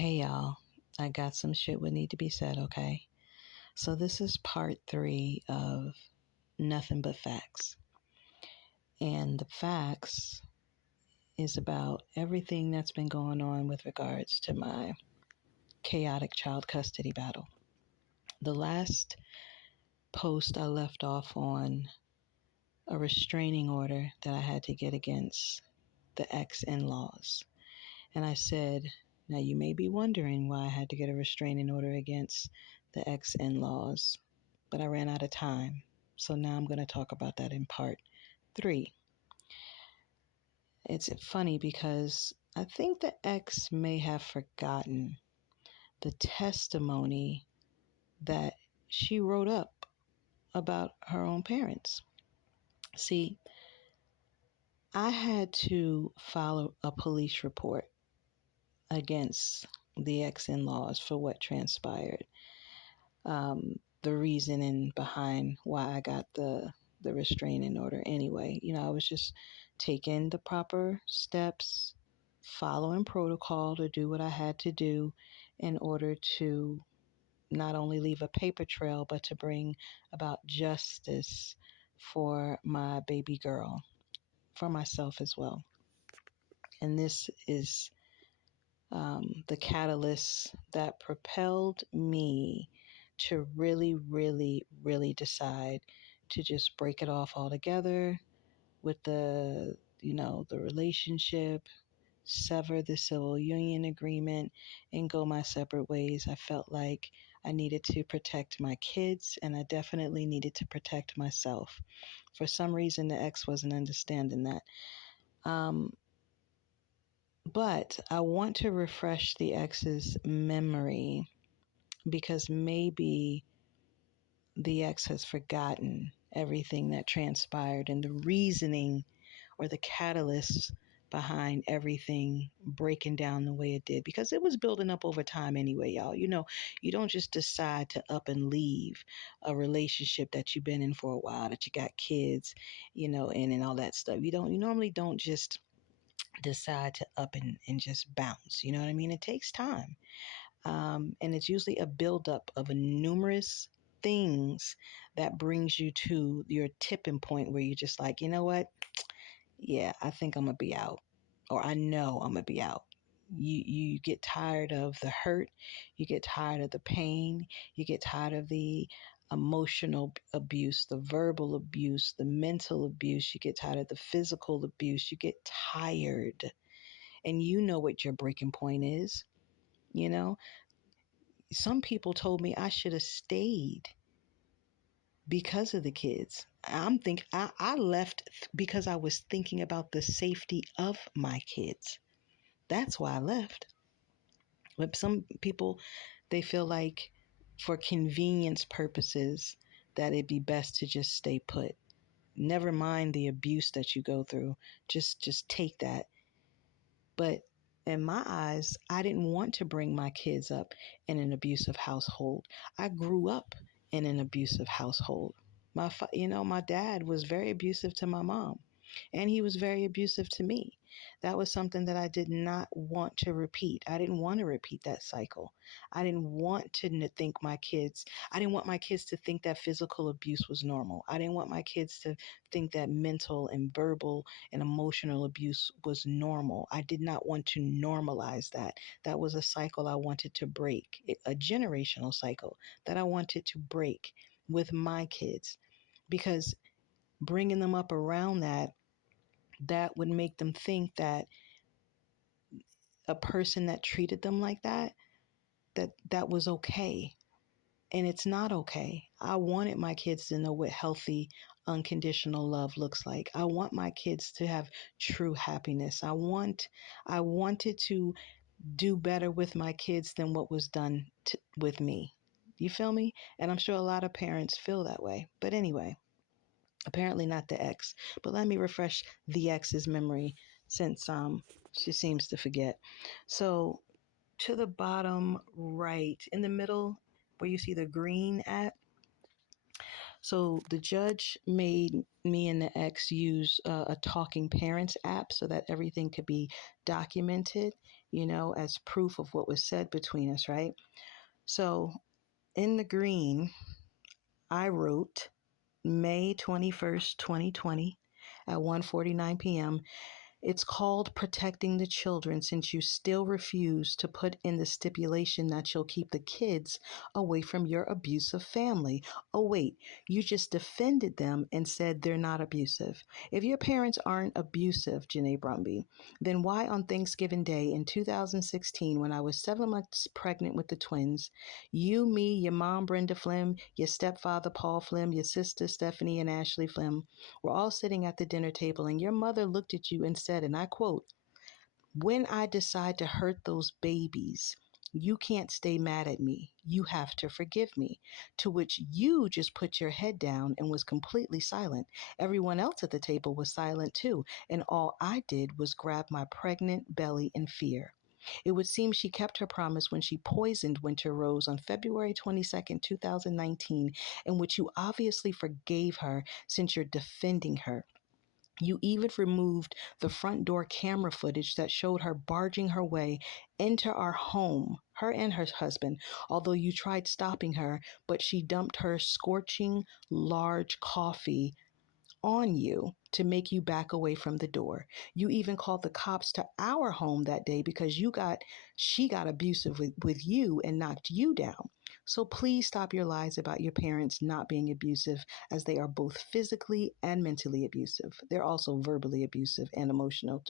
Hey y'all, I got some shit would need to be said, okay? So this is part 3 of Nothing But Facts. And the facts is about everything that's been going on with regards to my chaotic child custody battle. The last post I left off on a restraining order that I had to get against the ex-in-laws. And I said, now you may be wondering why I had to get a restraining order against the ex-in-laws, but I ran out of time. So now I'm going to talk about that in part 3. It's funny because I think the ex may have forgotten the testimony that she wrote up about her own parents. See, I had to file a police report against the ex-in-laws for what transpired. The reasoning behind why I got the restraining order anyway. I was just taking the proper steps, following protocol to do what I had to do in order to not only leave a paper trail, but to bring about justice for my baby girl, for myself as well. And this is the catalyst that propelled me to really, really, really decide to just break it off altogether with the relationship, sever the civil union agreement, and go my separate ways. I felt like I needed to protect my kids, and I definitely needed to protect myself. For some reason, the ex wasn't understanding that. But I want to refresh the ex's memory because maybe the ex has forgotten everything that transpired and the reasoning or the catalyst behind everything breaking down the way it did, because it was building up over time anyway, y'all. You don't just decide to up and leave a relationship that you've been in for a while, that you got kids, and all that stuff. You normally don't just decide to up and just bounce. You know what I mean? It takes time. And it's usually a buildup of numerous things that brings you to your tipping point where you're just like, you know what? Yeah, I think I'm going to be out. Or I know I'm going to be out. You get tired of the hurt. You get tired of the pain. You get tired of the emotional abuse, the verbal abuse, the mental abuse. You get tired of the physical abuse. You get tired. And you know what your breaking point is. Some people told me I should have stayed because of the kids. I left because I was thinking about the safety of my kids. That's why I left. But some people, they feel like for convenience purposes that it'd be best to just stay put. Never mind the abuse that you go through. Just take that. But in my eyes, I didn't want to bring my kids up in an abusive household. I grew up in an abusive household. My dad was very abusive to my mom, and he was very abusive to me. That was something that I did not want to repeat. I didn't want to repeat that cycle. I didn't want to think my kids, I didn't want my kids to think that physical abuse was normal. I didn't want my kids to think that mental and verbal and emotional abuse was normal. I did not want to normalize that. That was a cycle I wanted to break, a generational cycle that I wanted to break with my kids, because bringing them up around that would make them think that a person that treated them like that was okay. And it's not okay. I wanted my kids to know what healthy, unconditional love looks like. I want my kids to have true happiness. I wanted to do better with my kids than what was done with me. You feel me? And I'm sure a lot of parents feel that way. But anyway, apparently not the ex. But let me refresh the ex's memory since she seems to forget. So to the bottom right, in the middle where you see the green at, so the judge made me and the ex use a talking parents app so that everything could be documented. as proof of what was said between us, right? So in the green, I wrote May 21st, 2020 at 1:49 p.m. It's called protecting the children since you still refuse to put in the stipulation that you'll keep the kids away from your abusive family. Oh, wait, you just defended them and said they're not abusive. If your parents aren't abusive, Janae Brumby, then why on Thanksgiving Day in 2016, when I was 7 months pregnant with the twins, you, me, your mom, Brenda Flim, your stepfather, Paul Flim, your sister, Stephanie and Ashley Flim, we're all sitting at the dinner table, and your mother looked at you and said, and I quote, "When I decide to hurt those babies, you can't stay mad at me. You have to forgive me." To which you just put your head down and was completely silent. Everyone else at the table was silent too, and all I did was grab my pregnant belly in fear. It would seem she kept her promise when she poisoned Winter Rose on February 22nd, 2019, in which you obviously forgave her since you're defending her. You even removed the front door camera footage that showed her barging her way into our home, her and her husband, although you tried stopping her, but she dumped her scorching large coffee on you to make you back away from the door. You even called the cops to our home that day because she got abusive with you and knocked you down. So please stop your lies about your parents not being abusive, as they are both physically and mentally abusive. They're also verbally abusive and emotional.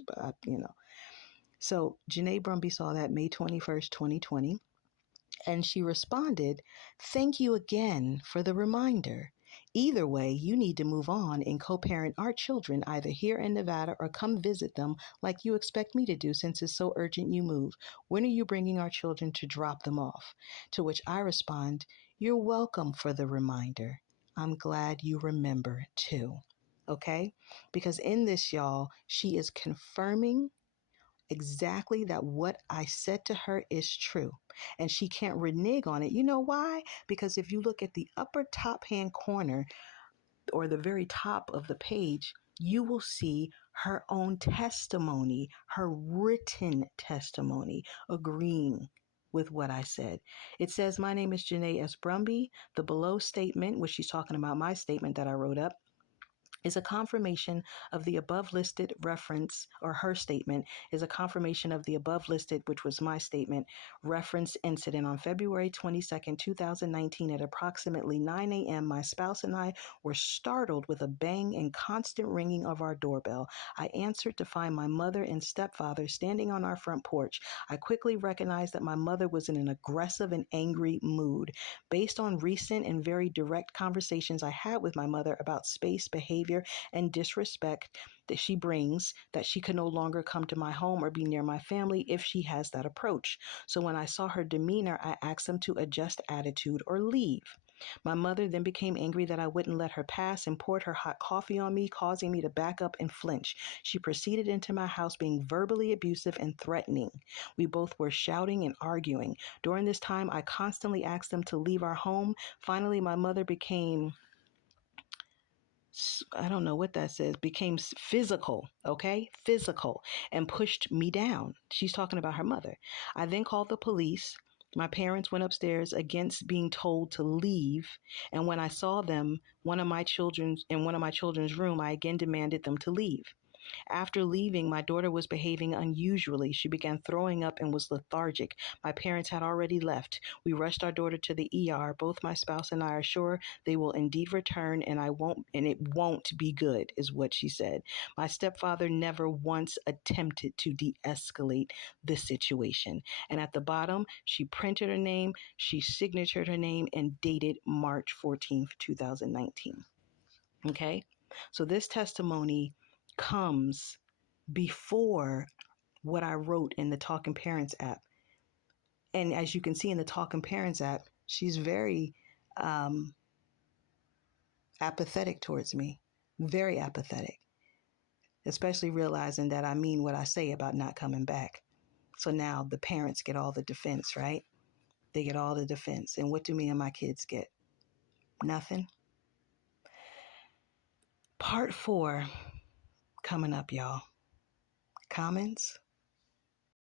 So Janae Brumby saw that May 21st, 2020. And she responded, "Thank you again for the reminder. Either way, you need to move on and co parent our children either here in Nevada or come visit them like you expect me to do since it's so urgent you move. When are you bringing our children to drop them off?" To which I respond, "You're welcome for the reminder. I'm glad you remember too." Okay? Because in this, y'all, she is confirming exactly that what I said to her is true. And she can't renege on it. You know why? Because if you look at the upper top hand corner or the very top of the page, you will see her own testimony, her written testimony, agreeing with what I said. It says, "My name is Janae S. Brumby. The below statement," which she's talking about my statement that I wrote up, "is a confirmation of the above listed reference," or her statement is a confirmation of the above listed, which was my statement, reference incident on February 22nd, 2019 at approximately 9 a.m. My spouse and I were startled with a bang and constant ringing of our doorbell. I answered to find my mother and stepfather standing on our front porch. I quickly recognized that my mother was in an aggressive and angry mood. Based on recent and very direct conversations I had with my mother about space, behavior, and disrespect that she brings, that she could no longer come to my home or be near my family if she has that approach. So when I saw her demeanor, I asked them to adjust attitude or leave. My mother then became angry that I wouldn't let her pass and poured her hot coffee on me, causing me to back up and flinch. She proceeded into my house being verbally abusive and threatening. We both were shouting and arguing. During this time, I constantly asked them to leave our home. Finally, my mother became, I don't know what that says, became physical, okay? Physical, and pushed me down. She's talking about her mother. I then called the police. My parents went upstairs against being told to leave. And when I saw them, one of my children's room, I again demanded them to leave. After leaving, my daughter was behaving unusually. She began throwing up and was lethargic. My parents had already left. We rushed our daughter to the ER. Both my spouse and I are sure they will indeed return, and it won't be good, is what she said. My stepfather never once attempted to de-escalate the situation. And at the bottom, she printed her name, she signatured her name, and dated March 14th, 2019. Okay? So this testimony comes before what I wrote in the Talking Parents app. And as you can see in the Talking Parents app, she's very apathetic towards me, very apathetic, especially realizing that I mean what I say about not coming back. So now the parents get all the defense, right? They get all the defense. And what do me and my kids get? Nothing. Part 4 coming up, y'all. Comments?